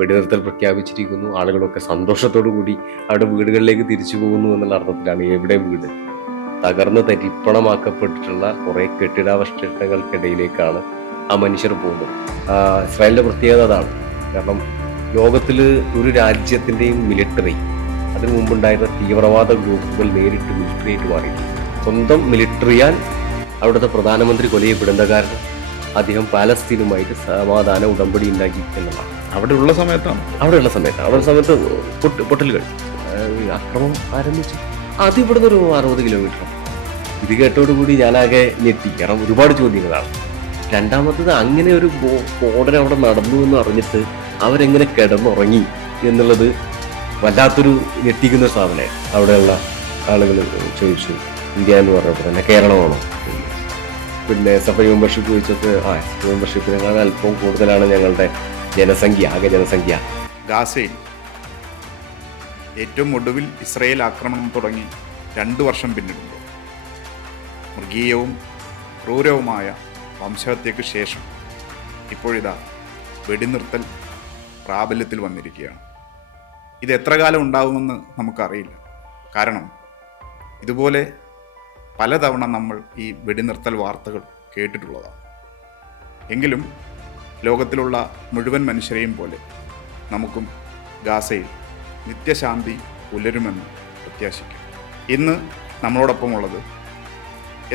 വെടിനിർത്തൽ പ്രഖ്യാപിച്ചിരിക്കുന്നു. ആളുകളൊക്കെ സന്തോഷത്തോടു കൂടി അവരുടെ വീടുകളിലേക്ക് തിരിച്ചു പോകുന്നു എന്നുള്ള അർത്ഥത്തിലാണ് എവിടെ വീട്. തകർന്ന് തരിപ്പണമാക്കപ്പെട്ടിട്ടുള്ള കുറെ കെട്ടിടാവശിഷ്ടങ്ങൾക്കിടയിലേക്കാണ് ആ മനുഷ്യർ പോകുന്നത്. ഇസ്രായേലിന്റെ പ്രത്യേകത അതാണ്. കാരണം ലോകത്തിൽ ഒരു രാജ്യത്തിന്റെയും മിലിറ്ററി അതിനു മുമ്പുണ്ടായിരുന്ന തീവ്രവാദ ഗ്രൂപ്പുകൾ നേരിട്ട് മിലിറ്ററിയായിട്ട് മാറി സ്വന്തം മിലിറ്ററിയാൽ അവിടുത്തെ പ്രധാനമന്ത്രി കൊലയപ്പെടുന്ന കാരണം അദ്ദേഹം പാലസ്തീനുമായിട്ട് സമാധാന ഉടമ്പടി ഉണ്ടാക്കി എന്നുള്ളതാണ്. അവിടെ ഉള്ള സമയത്താണ്. അവിടെയുള്ള സമയത്ത് അവിടെ സമയത്ത് പൊട്ടലുകൾ കഴിച്ചു അക്രമം ആരംഭിച്ചു. അത് ഇവിടുന്ന് ഒരു അറുപത് കിലോമീറ്റർ ഇത് കേട്ടോടുകൂടി ഞാനാകെ ഞെട്ടി. കാരണം ഒരുപാട് ചോദ്യങ്ങളാണ്. രണ്ടാമത്തത് അങ്ങനെ ഒരു ബോർഡർ അവിടെ നടന്നു എന്ന് അറിഞ്ഞിട്ട് അവരെങ്ങനെ കിടന്നുറങ്ങി എന്നുള്ളത് വല്ലാത്തൊരു ഞെട്ടിക്കുന്ന സാധനമാണ് അവിടെയുള്ള ആളുകൾ ചോദിച്ചു ഇന്ത്യ എന്ന് പറഞ്ഞപ്പോൾ തന്നെ കേരളമാണോ? പിന്നെ എസ് എഫ് ഐ മെമ്പർഷിപ്പ് ചോദിച്ചത് ആ എസ് എഫ് മെമ്പർഷിപ്പിനേക്കാൾ അല്പം കൂടുതലാണ് ഞങ്ങളുടെ ജനസംഖ്യ ആകെ ജനസംഖ്യ. ഗാസയിൽ ഏറ്റവും ഒടുവിൽ ഇസ്രയേൽ ആക്രമണം തുടങ്ങി രണ്ട് വർഷം പിന്നിടുമ്പോൾ മൃഗീയവും ക്രൂരവുമായ വംശഹത്യക്ക് ശേഷം ഇപ്പോഴിതാ വെടിനിർത്തൽ പ്രാബല്യത്തിൽ വന്നിരിക്കുകയാണ്. ഇത് എത്ര കാലം ഉണ്ടാകുമെന്ന് നമുക്കറിയില്ല. കാരണം ഇതുപോലെ പലതവണ നമ്മൾ ഈ വെടിനിർത്തൽ വാർത്തകൾ കേട്ടിട്ടുള്ളതാണ്. എങ്കിലും ലോകത്തിലുള്ള മുഴുവൻ മനുഷ്യരെയും പോലെ നമുക്കും ഗാസയിൽ നിത്യശാന്തി പുലരുമെന്ന് പ്രത്യാശിക്കും ഇന്ന് നമ്മളോടൊപ്പമുള്ളത്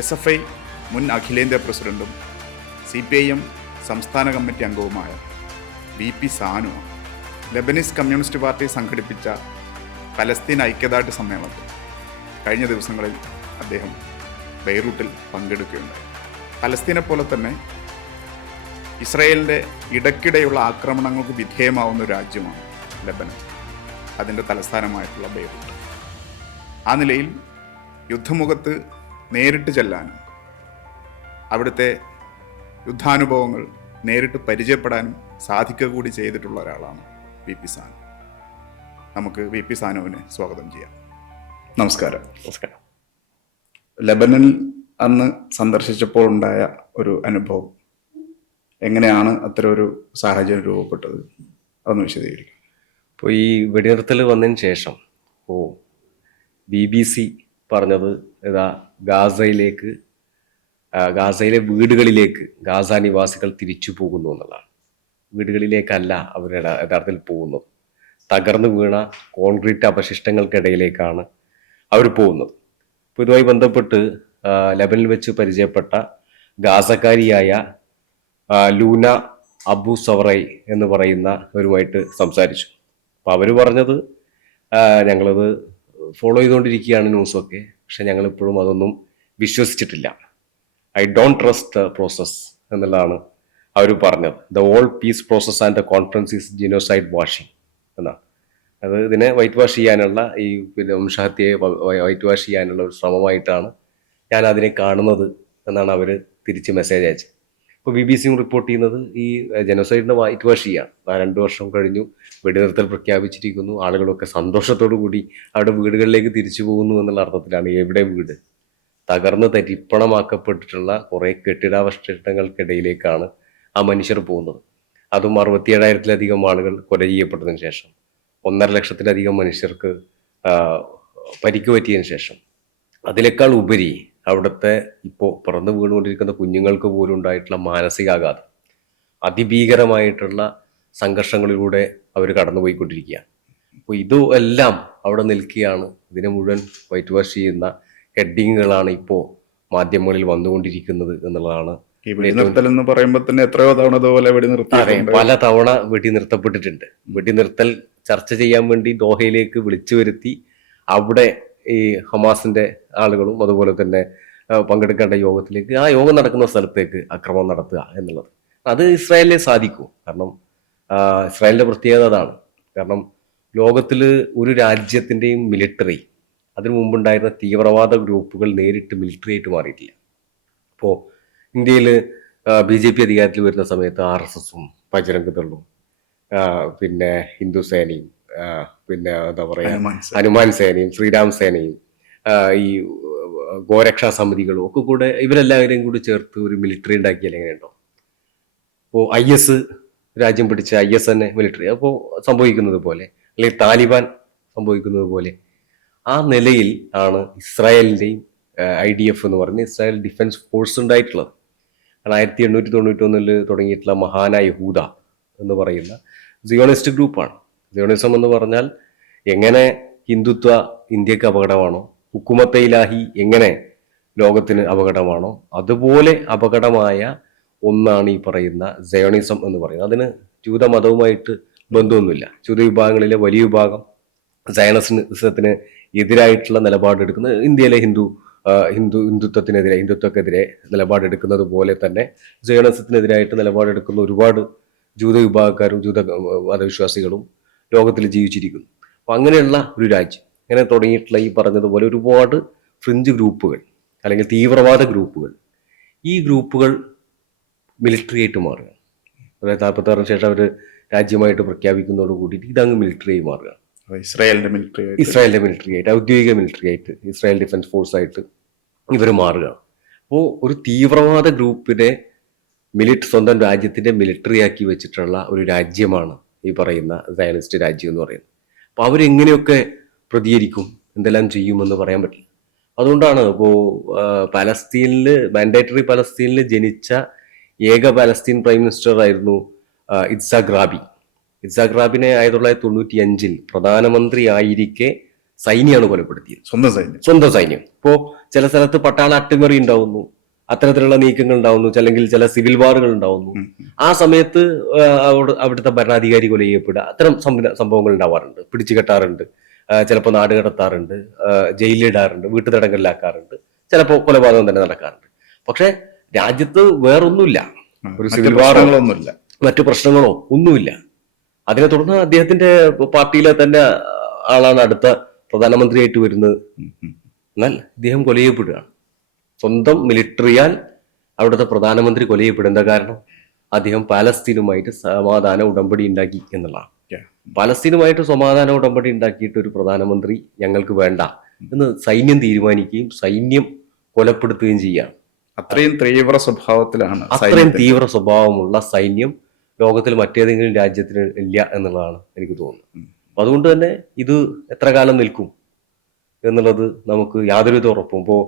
എസ് എഫ് ഐ മുൻ അഖിലേന്ത്യാ പ്രസിഡന്റും സി പി ഐ എം സംസ്ഥാന കമ്മിറ്റി അംഗവുമായ വി പി സാനുവാണ്. ലെബനീസ് കമ്മ്യൂണിസ്റ്റ് പാർട്ടി സംഘടിപ്പിച്ച പലസ്തീൻ ഐക്യദാർഢ്യ സമ്മേളനത്തിൽ കഴിഞ്ഞ ദിവസങ്ങളിൽ അദ്ദേഹം ബെയ്റൂട്ടിൽ പങ്കെടുക്കുകയുണ്ടായി. പലസ്തീനെ പോലെ തന്നെ ഇസ്രയേലിന്റെ ഇടയ്ക്കിടെയുള്ള ആക്രമണങ്ങൾക്ക് വിധേയമാവുന്ന രാജ്യമാണ് ലബനൻ. അതിന്റെ തലസ്ഥാനമായിട്ടുള്ള ബെയ്റൂട്ട്. ആ നിലയിൽ യുദ്ധമുഖത്ത് നേരിട്ട് ചെല്ലാനും അവിടുത്തെ യുദ്ധാനുഭവങ്ങൾ നേരിട്ട് പരിചയപ്പെടാനും സാധിക്കുക കൂടി ചെയ്തിട്ടുള്ള ഒരാളാണ് വി പി സാനു. നമുക്ക് വി പി സാനുവിനെ സ്വാഗതം ചെയ്യാം. നമസ്കാരം. നമസ്കാരം. ലബനനിൽ അന്ന് സന്ദർശിച്ചപ്പോൾ ഉണ്ടായ ഒരു അനുഭവം. എങ്ങനെയാണ് അത്തരം ഒരു സാഹചര്യം രൂപപ്പെട്ടത്? അതൊന്ന് വിശദീകരിക്കും. അപ്പോൾ ഈ വെടിനിർത്തൽ വന്നതിന് ശേഷം ഓ ബി ബി സി പറഞ്ഞത് ഇതാ ഗാസയിലേക്ക് ഗാസയിലെ വീടുകളിലേക്ക് ഗാസ നിവാസികൾ തിരിച്ചു പോകുന്നു എന്നുള്ളതാണ്. വീടുകളിലേക്കല്ല അവർ യഥാർത്ഥത്തിൽ പോകുന്നത്. തകർന്നു വീണ കോൺക്രീറ്റ് അവശിഷ്ടങ്ങൾക്കിടയിലേക്കാണ് അവർ പോകുന്നത്. അപ്പോൾ ഇതുമായി ബന്ധപ്പെട്ട് ലബനിൽ വെച്ച് പരിചയപ്പെട്ട ഗാസക്കാരിയായ ലൂന അബു സവറൈ എന്ന് പറയുന്ന ഒരുമായിട്ട് സംസാരിച്ചു. അപ്പോൾ അവർ പറഞ്ഞത് ഞങ്ങളത് ഫോളോ ചെയ്തുകൊണ്ടിരിക്കുകയാണ് ന്യൂസൊക്കെ പക്ഷെ ഞങ്ങളിപ്പോഴും അതൊന്നും വിശ്വസിച്ചിട്ടില്ല. I don't trust the process എന്നുള്ളതാണ് അവർ പറഞ്ഞത്. The all peace process and the conference is genocide washing എന്നാണ്. അത് ഇതിനെ വൈറ്റ് വാഷ് ചെയ്യാനുള്ള ഈ പിന്നെ വംശഹത്യയെ വൈറ്റ് വാഷ് ചെയ്യാനുള്ള ഒരു ശ്രമമായിട്ടാണ് ഞാൻ അതിനെ കാണുന്നത് എന്നാണ് അവർ തിരിച്ച് മെസ്സേജ് അയച്ചത്. ഇപ്പോൾ ബി ബി സിയും റിപ്പോർട്ട് ചെയ്യുന്നത് ഈ ജനോസൈഡിനെ വൈറ്റ് വാഷ് ചെയ്യാണ് ആ രണ്ട് വർഷം കഴിഞ്ഞു വെടിനിർത്തൽ പ്രഖ്യാപിച്ചിരിക്കുന്നു ആളുകളൊക്കെ സന്തോഷത്തോടു കൂടി അവരുടെ വീടുകളിലേക്ക് തിരിച്ചു പോകുന്നു എന്നുള്ള അർത്ഥത്തിലാണ് എവിടെ വീട്. തകർന്ന് തരിപ്പണമാക്കപ്പെട്ടിട്ടുള്ള കുറേ കെട്ടിടാവശിഷ്ടങ്ങൾക്കിടയിലേക്കാണ് ആ മനുഷ്യർ പോകുന്നത്. അതും അറുപത്തിയേഴായിരത്തിലധികം ആളുകൾ കൊല ചെയ്യപ്പെട്ടതിന് ശേഷം. ഒന്നര ലക്ഷത്തിലധികം മനുഷ്യർക്ക് പരിക്ക് പറ്റിയതിന് ശേഷം. അതിനേക്കാൾ ഉപരി അവിടുത്തെ ഇപ്പോൾ പിറന്നു വീണുകൊണ്ടിരിക്കുന്ന കുഞ്ഞുങ്ങൾക്ക് പോലും ഉണ്ടായിട്ടുള്ള മാനസികാഘാതം. അതിഭീകരമായിട്ടുള്ള സംഘർഷങ്ങളിലൂടെ അവർ കടന്നുപോയിക്കൊണ്ടിരിക്കുകയാണ്. അപ്പോൾ ഇതെല്ലാം അവിടെ നിൽക്കുകയാണ്. ഇതിനെ മുഴുവൻ വൈറ്റ് വാഷ് ചെയ്യുന്ന ഹെഡിങ്ങുകളാണ് ഇപ്പോൾ മാധ്യമങ്ങളിൽ വന്നുകൊണ്ടിരിക്കുന്നത് എന്നുള്ളതാണ് ഈ വെടിനിർത്തൽ എന്ന് പറയുമ്പോൾ തന്നെ എത്രയോ തവണ ഇതുപോലെ വെടിനിർത്തൽ പല തവണ വെടിനിർത്തപ്പെട്ടിട്ടുണ്ട്. വെടിനിർത്തൽ ചർച്ച ചെയ്യാൻ വേണ്ടി ദോഹയിലേക്ക് വിളിച്ചു വരുത്തി അവിടെ ഈ ഹമാസിന്റെ ആളുകളും അതുപോലെ തന്നെ പങ്കെടുക്കേണ്ട യോഗത്തിലേക്ക് ആ യോഗം നടക്കുന്ന സ്ഥലത്തേക്ക് ആക്രമണം നടത്തുക എന്നുള്ളത്. അത് ഇസ്രായേലിനെ സാധിക്കൂ. കാരണം ഇസ്രായേലിന്റെ പ്രത്യേകത അതാണ്. കാരണം ലോകത്തിൽ ഒരു രാജ്യത്തിന്റെയും മിലിറ്ററി അതിനു മുമ്പുണ്ടായിരുന്ന തീവ്രവാദ ഗ്രൂപ്പുകൾ നേരിട്ട് മിലിറ്ററി ആയിട്ട് മാറിയിട്ടില്ല. അപ്പോൾ ഇന്ത്യയിൽ ബി ജെ പി അധികാരത്തിൽ വരുന്ന സമയത്ത് ആർ എസ് എസും ബജരംഗ് പിന്നെ ഹിന്ദു സേനയും പിന്നെ എന്താ പറയുക ഹനുമാൻ സേന. ഹനുമാൻ സേനയും ശ്രീരാം സേനയും ഈ ഗോരക്ഷാ സമിതികളും ഒക്കെ കൂടെ ഇവരെല്ലാവരെയും കൂടി ചേർത്ത് ഒരു മിലിറ്ററി ഉണ്ടാക്കിയാൽ എങ്ങനെയുണ്ടോ ഇപ്പോൾ ഐ എസ് രാജ്യം പിടിച്ച ഐ എസ് തന്നെ മിലിറ്ററി അപ്പോൾ സംഭവിക്കുന്നത് പോലെ അല്ലെങ്കിൽ താലിബാൻ സംഭവിക്കുന്നത് പോലെ ആ നിലയിൽ ആണ് ഇസ്രായേലിന്റെയും ഐ ഡി എഫ് എന്ന് പറഞ്ഞ ഇസ്രായേൽ ഡിഫൻസ് ഫോഴ്സ് ഉണ്ടായിട്ടുള്ളത് കാരണം ആയിരത്തി എണ്ണൂറ്റി തൊണ്ണൂറ്റി ഒന്നിൽ തുടങ്ങിയിട്ടുള്ള മഹാനായ യഹൂദ എന്ന് പറയുന്ന സിയോണിസ്റ്റ് ഗ്രൂപ്പാണ്. സിയോണിസം എന്ന് പറഞ്ഞാൽ എങ്ങനെ ഹിന്ദുത്വ ഇന്ത്യയ്ക്ക് അപകടമാണോ ഹുക്കുമത്തെ ഇലാഹി എങ്ങനെ ലോകത്തിന് അപകടമാണോ അതുപോലെ അപകടമായ ഒന്നാണ് ഈ പറയുന്ന സയോണിസം എന്ന് പറയുന്നത്. അതിന് ജൂതമതവുമായിട്ട് ബന്ധമൊന്നുമില്ല. ജൂത വിഭാഗങ്ങളിലെ വലിയ വിഭാഗം സയനസിസത്തിന് എതിരായിട്ടുള്ള നിലപാടെടുക്കുന്ന ഇന്ത്യയിലെ ഹിന്ദു ഹിന്ദു ഹിന്ദുത്വത്തിനെതിരെ ഹിന്ദുത്വക്കെതിരെ നിലപാടെടുക്കുന്നത് പോലെ തന്നെ ജൈനസത്തിനെതിരായിട്ട് നിലപാടെടുക്കുന്ന ഒരുപാട് ജൂത വിഭാഗക്കാരും ജൂത മതവിശ്വാസികളും ലോകത്തിൽ ജീവിച്ചിരിക്കുന്നു. അപ്പം അങ്ങനെയുള്ള ഒരു രാജ്യം ഇങ്ങനെ തുടങ്ങിയിട്ടുള്ള ഈ പറഞ്ഞതുപോലെ ഒരുപാട് ഫ്രിഞ്ച് ഗ്രൂപ്പുകൾ അല്ലെങ്കിൽ തീവ്രവാദ ഗ്രൂപ്പുകൾ ഈ ഗ്രൂപ്പുകൾ മിലിറ്ററി ആയിട്ട് മാറുക അതായത് നാൽപ്പത്താറിന് ശേഷം അവർ രാജ്യമായിട്ട് പ്രഖ്യാപിക്കുന്നതോട് കൂടിയിട്ട് ഇതങ്ങ് മിലിറ്ററി ആയി മാറുക ഇസ്രായേലിന്റെ മിലിറ്ററി ആയിട്ട് ഇസ്രായേലിന്റെ മിലിറ്ററി ആയിട്ട് ഔദ്യോഗിക മിലിറ്ററി ആയിട്ട് ഇസ്രായേൽ ഡിഫൻസ് ഫോഴ്സ് ആയിട്ട് ഇവർ മാറുക അപ്പോൾ ഒരു തീവ്രവാദ ഗ്രൂപ്പിനെ മിലിറ്റ് സ്വന്തം രാജ്യത്തിന്റെ മിലിറ്ററി ആക്കി വെച്ചിട്ടുള്ള ഒരു രാജ്യമാണ് ഈ പറയുന്ന സയനിസ്റ്റ് രാജ്യം എന്ന് പറയുന്നത്. അപ്പോൾ അവരെങ്ങനെയൊക്കെ പ്രതികരിക്കും? എന്തെല്ലാം ചെയ്യുമെന്ന് പറയാൻ പറ്റില്ല. അതുകൊണ്ടാണ് ഇപ്പോൾ പലസ്തീനിൽ മാൻഡേറ്ററി പലസ്തീനിൽ ജനിച്ച ഏക പലസ്തീൻ പ്രൈം മിനിസ്റ്റർ ആയിരുന്നു ഇറ്റ്സാഖ് റാബി. ഇറ്റ്സാഖ് റാബിനെ ആയിരത്തി തൊള്ളായിരത്തി തൊണ്ണൂറ്റി അഞ്ചിൽ പ്രധാനമന്ത്രി ആയിരിക്കെ സൈന്യമാണ് കൊലപ്പെടുത്തിയത്. സ്വന്തം സൈന്യം. സ്വന്തം സൈന്യം. ഇപ്പോൾ ചില സ്ഥലത്ത് പട്ടാള അട്ടിമറി ഉണ്ടാവുന്നു. അത്തരത്തിലുള്ള നീക്കങ്ങൾ ഉണ്ടാവുന്നു അല്ലെങ്കിൽ ചില സിവിൽ വാറുകൾ ഉണ്ടാവുന്നു. ആ സമയത്ത് അവിടുത്തെ ഭരണാധികാരി കൊല ചെയ്യപ്പെടുക. അത്തരം സംഭവങ്ങൾ ഉണ്ടാവാറുണ്ട്. പിടിച്ചു കെട്ടാറുണ്ട്. ചിലപ്പോൾ നാട് കടത്താറുണ്ട്. ജയിലിലിടാറുണ്ട്. വീട്ടു തടങ്കലിലാക്കാറുണ്ട് ചിലപ്പോൾ കൊലപാതകം തന്നെ നടക്കാറുണ്ട്. പക്ഷെ രാജ്യത്ത് വേറൊന്നുമില്ല. ഒരു സിവിൽ വാറുകളൊന്നുമില്ല മറ്റു പ്രശ്നങ്ങളോ ഒന്നുമില്ല. അതിനെ തുടർന്ന് അദ്ദേഹത്തിന്റെ പാർട്ടിയിലെ തന്നെ ആളാണ് അടുത്ത പ്രധാനമന്ത്രിയായിട്ട് വരുന്നത്. എന്നാൽ ഇദ്ദേഹം കൊല ചെയ്യപ്പെടുകയാണ് സ്വന്തം മിലിറ്ററിയാൽ അവിടുത്തെ പ്രധാനമന്ത്രി കൊല ചെയ്യപ്പെടും എന്താ കാരണം അദ്ദേഹം പാലസ്തീനുമായിട്ട് സമാധാന ഉടമ്പടി ഉണ്ടാക്കി എന്നുള്ളതാണ്. പാലസ്തീനുമായിട്ട് സമാധാന ഉടമ്പടി ഉണ്ടാക്കിയിട്ട് ഒരു പ്രധാനമന്ത്രി ഞങ്ങൾക്ക് വേണ്ട എന്ന് സൈന്യം തീരുമാനിക്കുകയും സൈന്യം കൊലപ്പെടുത്തുകയും ചെയ്യുകയാണ്. അത്രയും തീവ്ര സ്വഭാവത്തിലാണ് അത്രയും തീവ്ര സ്വഭാവമുള്ള സൈന്യം ലോകത്തിൽ മറ്റേതെങ്കിലും രാജ്യത്തിന് ഇല്ല എന്നുള്ളതാണ് എനിക്ക് തോന്നുന്നത്. അതുകൊണ്ട് തന്നെ ഇത് എത്ര കാലം നിൽക്കും? എന്നുള്ളത് നമുക്ക് യാതൊരുവിധ ഉറപ്പും. ഇപ്പോൾ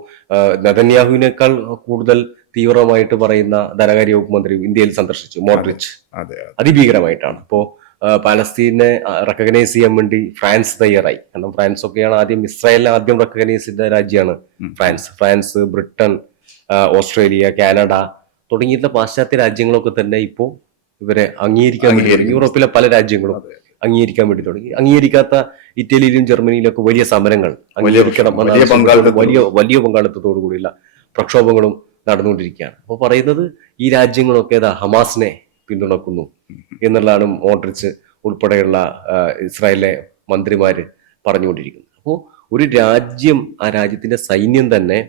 നദന്യാഹുവിനേക്കാൾ കൂടുതൽ തീവ്രമായിട്ട് പറയുന്ന ധനകാര്യ വകുപ്പ് മന്ത്രി ഇന്ത്യയിൽ സന്ദർശിച്ചു മോഡ്രിച്ച്. അതെ അതെ. അതിഭീകരമായിട്ടാണ്. ഇപ്പോൾ പാലസ്തീനെ റെക്കഗ്നൈസ് ചെയ്യാൻ വേണ്ടി ഫ്രാൻസ് തയ്യാറായി. കാരണം ഫ്രാൻസ് ഒക്കെയാണ് ആദ്യം ഇസ്രായേലിനെ ആദ്യം റെക്കഗ്നൈസ് ചെയ്ത രാജ്യമാണ് France. France Britain Australia Canada തുടങ്ങിയിട്ടുള്ള പാശ്ചാത്യ രാജ്യങ്ങളൊക്കെ തന്നെ ഇപ്പോൾ ഇവരെ അംഗീകരിക്കാൻ യൂറോപ്പിലെ പല രാജ്യങ്ങളും. അംഗീകരിക്കാൻ വേണ്ടി തുടങ്ങി. അംഗീകരിക്കാത്ത ഇറ്റലിയിലും ജർമ്മനിയിലും ഒക്കെ വലിയ സമരങ്ങൾ അംഗീകരിക്കണം വലിയ വലിയ വലിയ പങ്കാളിത്തത്തോടു കൂടിയുള്ള പ്രക്ഷോഭങ്ങളും നടന്നുകൊണ്ടിരിക്കുകയാണ്. അപ്പോൾ പറയുന്നത് ഈ രാജ്യങ്ങളൊക്കെ ഏതാ ഹമാസിനെ പിന്തുണക്കുന്നു എന്നുള്ളതാണ് മോഡ്രിച്ച് ഉൾപ്പെടെയുള്ള ഇസ്രായേലിലെ മന്ത്രിമാര് പറഞ്ഞുകൊണ്ടിരിക്കുന്നത്. അപ്പോൾ ഒരു രാജ്യം ആ രാജ്യത്തിന്റെ സൈന്യം തന്നെ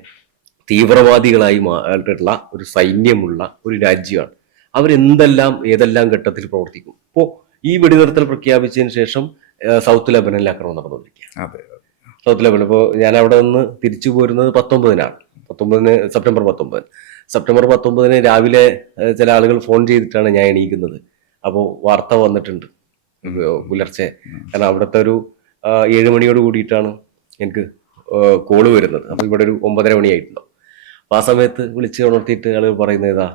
തീവ്രവാദികളായി മാറിയിട്ടുള്ള ഒരു സൈന്യമുള്ള ഒരു രാജ്യമാണ്. അവരെന്തെല്ലാം ഏതെല്ലാം ഘട്ടത്തിൽ പ്രവർത്തിക്കും? ഇപ്പോൾ ഈ വെടിനിർത്തൽ പ്രഖ്യാപിച്ചതിന് ശേഷം സൗത്ത് ലെബനനിൽ ആക്രമണം നടന്നുകൊണ്ടിരിക്കുക. സൗത്ത് ലെബനൻ ഇപ്പോൾ ഞാൻ അവിടെ നിന്ന് തിരിച്ചു പോരുന്നത് പത്തൊമ്പതിനാണ്. പത്തൊമ്പതിന് സെപ്റ്റംബർ പത്തൊമ്പത്. സെപ്റ്റംബർ പത്തൊമ്പതിന് രാവിലെ ചില ആളുകൾ ഫോൺ ചെയ്തിട്ടാണ് ഞാൻ എണീക്കുന്നത്. അപ്പോൾ വാർത്ത വന്നിട്ടുണ്ട്. പുലർച്ചെ. കാരണം അവിടുത്തെ ഒരു ഏഴ് മണിയോട് കൂടിയിട്ടാണ് എനിക്ക് കോൾ വരുന്നത്. അപ്പോൾ ഇവിടെ ഒരു ഒമ്പതര മണിയായിട്ടുണ്ടാവും. അപ്പോൾ ആ സമയത്ത് വിളിച്ച് ഉണർത്തിയിട്ട് ആളുകൾ പറയുന്നത് ഇതാ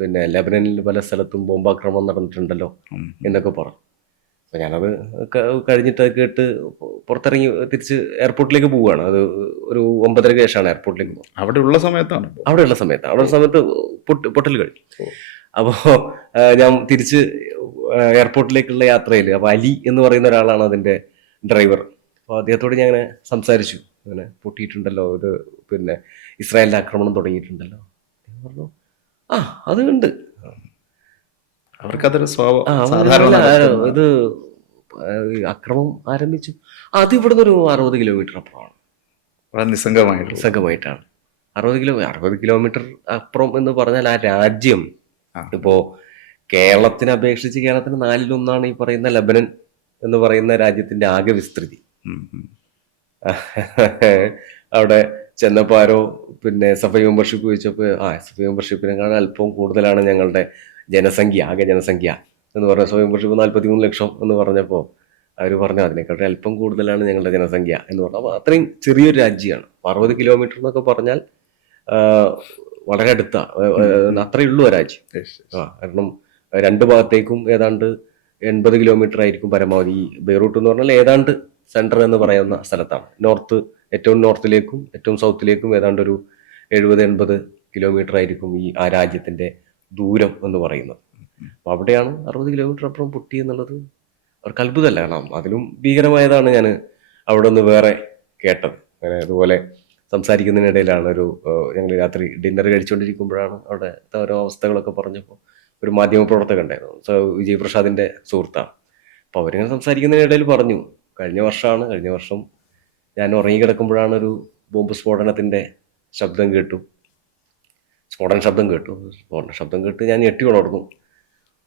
പിന്നെ ലെബനനിൽ പല സ്ഥലത്തും ബോംബാക്രമണം നടന്നിട്ടുണ്ടല്ലോ എന്നൊക്കെ പറഞ്ഞു അപ്പം ഞാനത് കഴിഞ്ഞിട്ട് അത് കേട്ട് പുറത്തിറങ്ങി തിരിച്ച് എയർപോർട്ടിലേക്ക് പോവുകയാണ്. അത് ഒരു ഒമ്പതരക്ക് ശേഷമാണ് എയർപോർട്ടിലേക്ക് പോകുന്നത് അവിടെ ഉള്ള സമയത്താണ് അവിടെ ഉള്ള സമയത്ത്. അവിടെ ഉള്ള സമയത്ത് പൊട്ട് പൊട്ടൽ കഴിഞ്ഞു. അപ്പോൾ ഞാൻ തിരിച്ച് എയർപോർട്ടിലേക്കുള്ള യാത്രയിൽ അപ്പോൾ അലി എന്ന് പറയുന്ന ഒരാളാണ് അതിന്റെ ഡ്രൈവർ. അപ്പോൾ അദ്ദേഹത്തോട് ഞാൻ അങ്ങനെ സംസാരിച്ചു. അങ്ങനെ പൊട്ടിയിട്ടുണ്ടല്ലോ ഇത് പിന്നെ ഇസ്രായേലിന്റെ ആക്രമണം തുടങ്ങിയിട്ടുണ്ടല്ലോ. പറഞ്ഞു ആ അത് ഉണ്ട് അവർക്കതൊരു സ്വാഭ സാധാരണ ഇത് അക്രമം ആരംഭിച്ചു. അത് ഇവിടുന്ന് ഒരു അറുപത് കിലോമീറ്റർ അപ്പുറമാണ്. വളരെ നിസ്സംഗമായിട്ടാണ്. സംഘമായിട്ടാണ് അറുപത് കിലോ അറുപത് കിലോമീറ്റർ അപ്പുറം എന്ന് പറഞ്ഞാൽ ആ രാജ്യം. ഇപ്പോ കേരളത്തിനെ അപേക്ഷിച്ച് കേരളത്തിന് നാലിലൊന്നാണ് ഈ പറയുന്ന ലബനൻ എന്ന് പറയുന്ന രാജ്യത്തിന്റെ ആകെ വിസ്തൃതി. അവിടെ ചെന്നപ്പോൾ ആരോ പിന്നെ എസ് ഐ മെമ്പർഷിപ്പ് ചോദിച്ചപ്പോൾ ആ എസ് ഐ മെമ്പർഷിപ്പിനെക്കാൾ അല്പം കൂടുതലാണ് ഞങ്ങളുടെ ജനസംഖ്യ ആകെ ജനസംഖ്യ. എന്ന് പറഞ്ഞ. സ്വയം മെമ്പർഷിപ്പ് നാൽപ്പത്തി മൂന്ന് ലക്ഷം എന്ന് പറഞ്ഞപ്പോൾ അവർ പറഞ്ഞു അതിനേക്കാളും അല്പം കൂടുതലാണ് ഞങ്ങളുടെ ജനസംഖ്യ. എന്ന് പറഞ്ഞു. അപ്പോൾ അത്രയും ചെറിയൊരു രാജ്യമാണ്. അറുപത് കിലോമീറ്റർ എന്നൊക്കെ പറഞ്ഞാൽ വളരെ അടുത്ത അത്രയേ ഉള്ളൂ ആ രാജ്യം. കാരണം രണ്ട് ഭാഗത്തേക്കും ഏതാണ്ട് എൺപത് കിലോമീറ്റർ ആയിരിക്കും പരമാവധി ബെയ്റൂട്ട് എന്ന് പറഞ്ഞാൽ ഏതാണ്ട് സെന്റർ എന്ന് പറയുന്ന സ്ഥലത്താണ്. നോർത്ത് ഏറ്റവും നോർത്തിലേക്കും ഏറ്റവും സൗത്തിലേക്കും ഏതാണ്ട് ഒരു എഴുപത് എൺപത് കിലോമീറ്റർ ആയിരിക്കും ഈ ആ രാജ്യത്തിന്റെ ദൂരം എന്ന് പറയുന്നത്. അപ്പോൾ അവിടെയാണ് അറുപത് കിലോമീറ്റർ അപ്പുറം പൊട്ടി എന്നുള്ളത് അവർക്ക് അത്ഭുതമല്ല. കാണാം അതിലും ഭീകരമായതാണ് ഞാൻ അവിടെ നിന്ന് വേറെ കേട്ടത്. അങ്ങനെ അതുപോലെ സംസാരിക്കുന്നതിനിടയിലാണ് ഒരു ഞങ്ങൾ രാത്രി ഡിന്നർ കഴിച്ചുകൊണ്ടിരിക്കുമ്പോഴാണ് അവിടെ ഓരോ അവസ്ഥകളൊക്കെ പറഞ്ഞപ്പോൾ ഒരു മാധ്യമ പ്രവർത്തകൻ ഉണ്ടായിരുന്നു. വിജയ് പ്രസാദിന്റെ സുഹൃത്താണ്. അപ്പോൾ അവരിങ്ങനെ സംസാരിക്കുന്നതിനിടയിൽ പറഞ്ഞു. കഴിഞ്ഞ വർഷമാണ്. കഴിഞ്ഞ വർഷം ഞാൻ ഉറങ്ങിക്കിടക്കുമ്പോഴാണ് ഒരു ബോംബ് സ്ഫോടനത്തിന്റെ ശബ്ദം കേട്ടു. സ്ഫോടന ശബ്ദം കേട്ടു. സ്ഫോടന ശബ്ദം കേട്ട് ഞാൻ ഞെട്ടി ഉണർന്നു.